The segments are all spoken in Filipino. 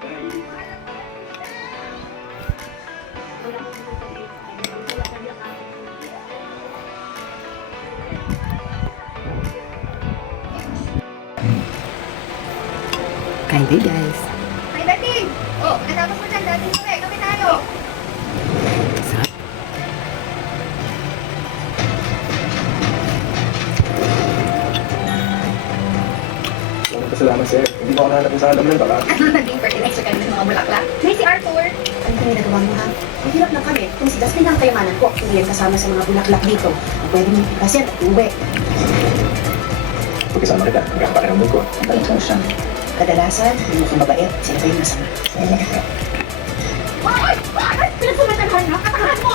Kain tayo, guys. Ay, dating! Oh, natapos mo dyan, dating ko kape tayo. Sarap. Salamat, sir. Hindi ko ako nahanap sa alam ng baka. Naging fertilizer kami sa mga bulaklak. May si Arthur. Ano kayo nagawa mo ha? Mahirap lang kami. Kung si Dustin ang kayamanan ko, hindi yan kasama sa mga bulaklak dito. Pwede mo ipasyan at uwi. Pagkasama kita, hanggang pakiramdam ko. Ang bait mo siya. Kadalasan, hindi mo kung mabait, sila pa yung masama. Salamat kita. Ay! Ay! Pinagsumatagahan na! Katahan mo!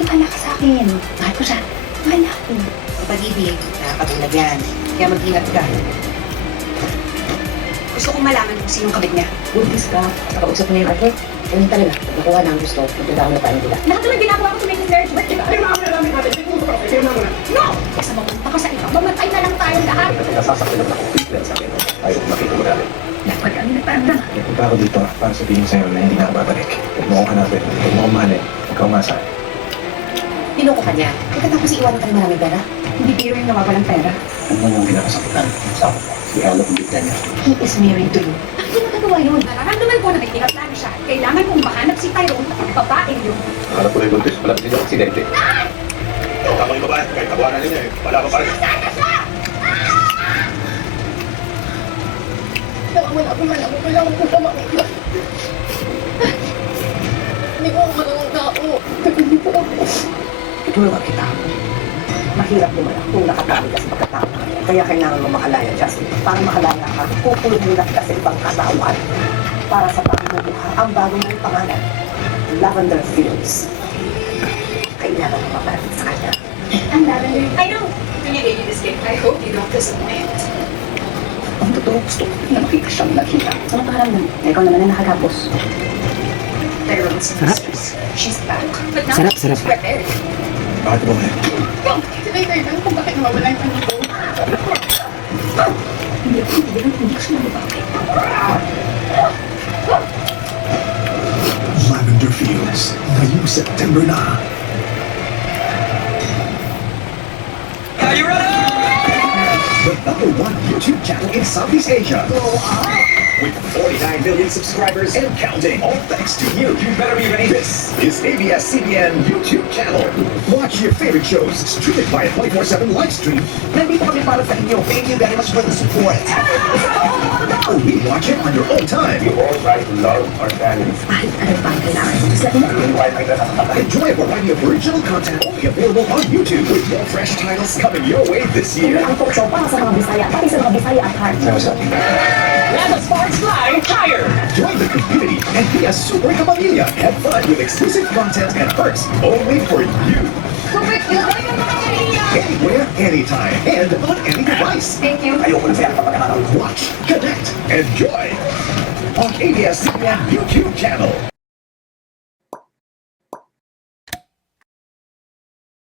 Tiwala ka sa akin. Mahal ko siya. Mahal natin. Ang pag-ibig, nakakatulad yan. Kaya mag-ingat ka. Gusto kong malaman kung sinong kabit niya. Buntis ka. Nakausap mo na yung Arthur. Ganyan talaga. Pag nakuha na ang gusto, magdadaw na tayo nila. Lahat naman ginagawa ko to make marriage work, di ba? Ay, mga namin natin. Kaya mo na. No! Basta mapunta ka sa iba, mamatay na lang tayong lahat. Nasasaktan lang ako. Bigla sa akin. Ayaw ko makita mo namin. Dapat kami nagparamdam. Nagpunta ako dito para sabihin sa'yo na hindi na ako babalik. Huwag mo akong hanapin. Huwag mo akong mahalin. Huwag kang umasa. Niloko ka niya. Pagkatapos iwanan ka ng maraming pera. Hindi biro yung nawawalang pera. Huwag mo yung pinakasakitan. Sa ako. Ihalo kong bigla niya. He is married to you. Bakit mo nagagawa yun? Nararamdaman ko na may pinaplano siya. Kailangan kong mahanap si Tyrone at babaeng yun. Akala ko na yung buntis. Wala din yung aksidente. Tama yung babae. Kahit kabuhanan niya eh. Wala pa pa rin. Wala akong malabo. Kailangan ko pa makita. Hindi ko ako malamang tao. Hindi po ako. Tulungan kita. Mahirap naman kung nakatali ka sa pagkatao. Kaya kailangan mo makalaya, Justin. Para makalaya ka, kukulong muna kita sa ibang katawan. Para sa pagbubuha, ang bagong mong pangalan, Lavender Fields. Kailangan mo maparating sa kanya. Ang lavender. I know. When you gave me this gift, I hope you don't disappoint. Ang totoo, gusto ko na makita siyang nakita. Ano pakiramdam? Ikaw naman na nakagapos. Tyrone's Sarap. mistress. She's back. But now Sarap, sarap. she's prepared. Bakit mo ba? Si Tyron, kung bakit nawawala yung ano ko. Hindi ko siya nababaki. Lavender Fields, ngayong September na. The #1 YouTube channel in Southeast Asia. With 49 million subscribers and counting. All thanks to you. You better be ready. This is ABS-CBN YouTube channel. Watch your favorite shows streamed via 24/7 live stream. Nandito kami para sa inyo. Thank you very much for the support. We watch it on your own time. We all try to love our families. Kahit ano pa ang kailangan mo, just let me know. Enjoy a variety of original content only available on YouTube with more fresh titles coming your way this year. Ang talk show para sa mga Bisaya, pati sa mga Bisaya at heart. Sama sa atin. Join the community and be a super kapamilya. Have fun with exclusive content and perks only for you. Anywhere, anytime, and on any device. Thank you. Ayoko na siya kapag watch, connect, enjoy on ABS-CBN YouTube channel.